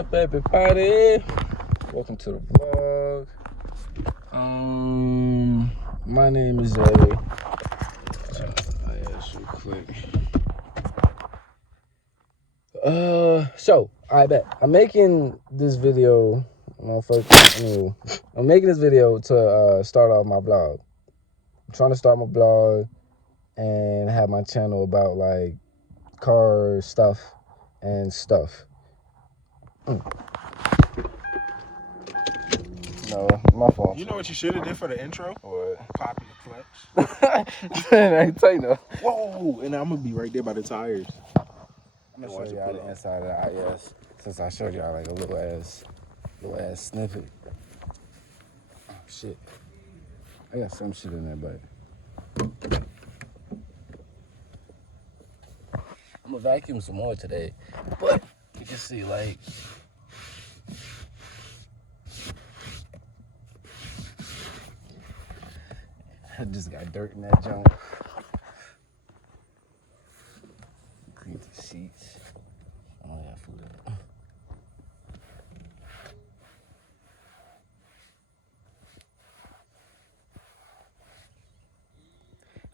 up, everybody? Welcome to the vlog. My name is Zay. I bet I'm making this video. I'm making this video to start off my vlog. I'm trying to start my blog and have my channel about like car stuff and stuff. No, my fault. You know what you should have did for the intro? What? Popping the clutch. I ain't tell you no. Whoa! And I'm gonna be right there by the tires. I'm gonna show y'all the inside of the IS since I showed y'all like a little ass snippet. Oh shit. I got some shit in there, but I'm gonna vacuum some more today. But you can see like I just got dirt in that junk. Clean the sheets. I don't got food in it.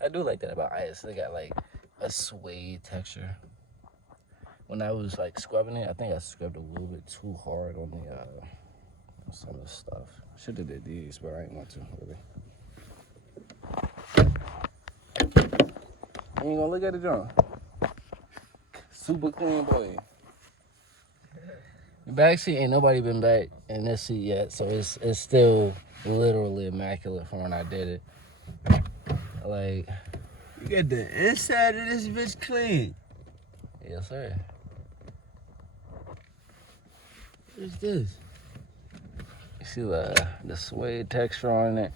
I do like that about ice. They got like a suede texture. When I was like scrubbing it, I think I scrubbed a little bit too hard on the some of the stuff. Should have did these, but I ain't want to really. You ain't gonna look at the drum. Super clean, boy. The back seat ain't nobody been back in this seat yet, so it's still literally immaculate from when I did it. Like, you got the inside of this bitch clean. Yes, sir. What's this? You see the suede texture on it.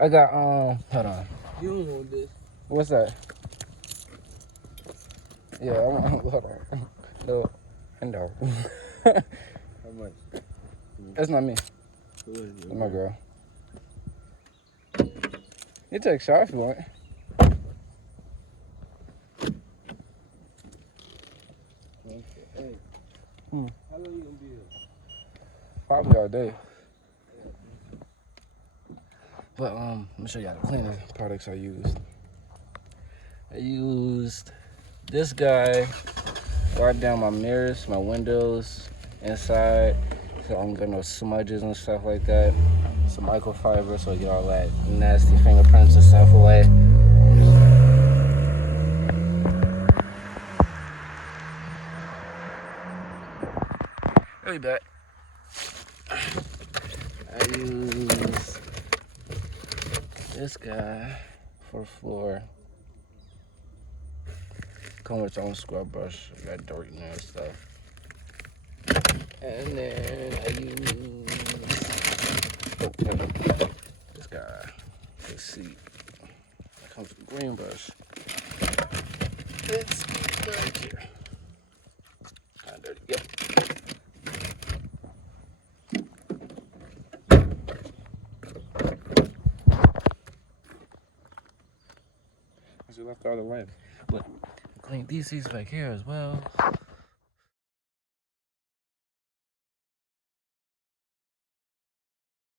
I got hold on. You don't want this. What's that? Yeah, I want. Hold on. No, no. How much? That's not me. That's my girl. You take a shower if you want. Hey. How long you gonna be here? Probably all day. But let me show y'all the cleaning products I used. I used this guy, wipe down my mirrors, my windows, inside, so I don't get no smudges and stuff like that. Some microfiber so I get all that nasty fingerprints and stuff away. Really bad. I use this guy for the floor. Come with your own scrub brush. I got dirt in there and stuff. And then I use this guy, this seat. It comes with a green brush. It's right here. Kind of dirty. Yep. I just left all the wipe. But clean these seats back here as well.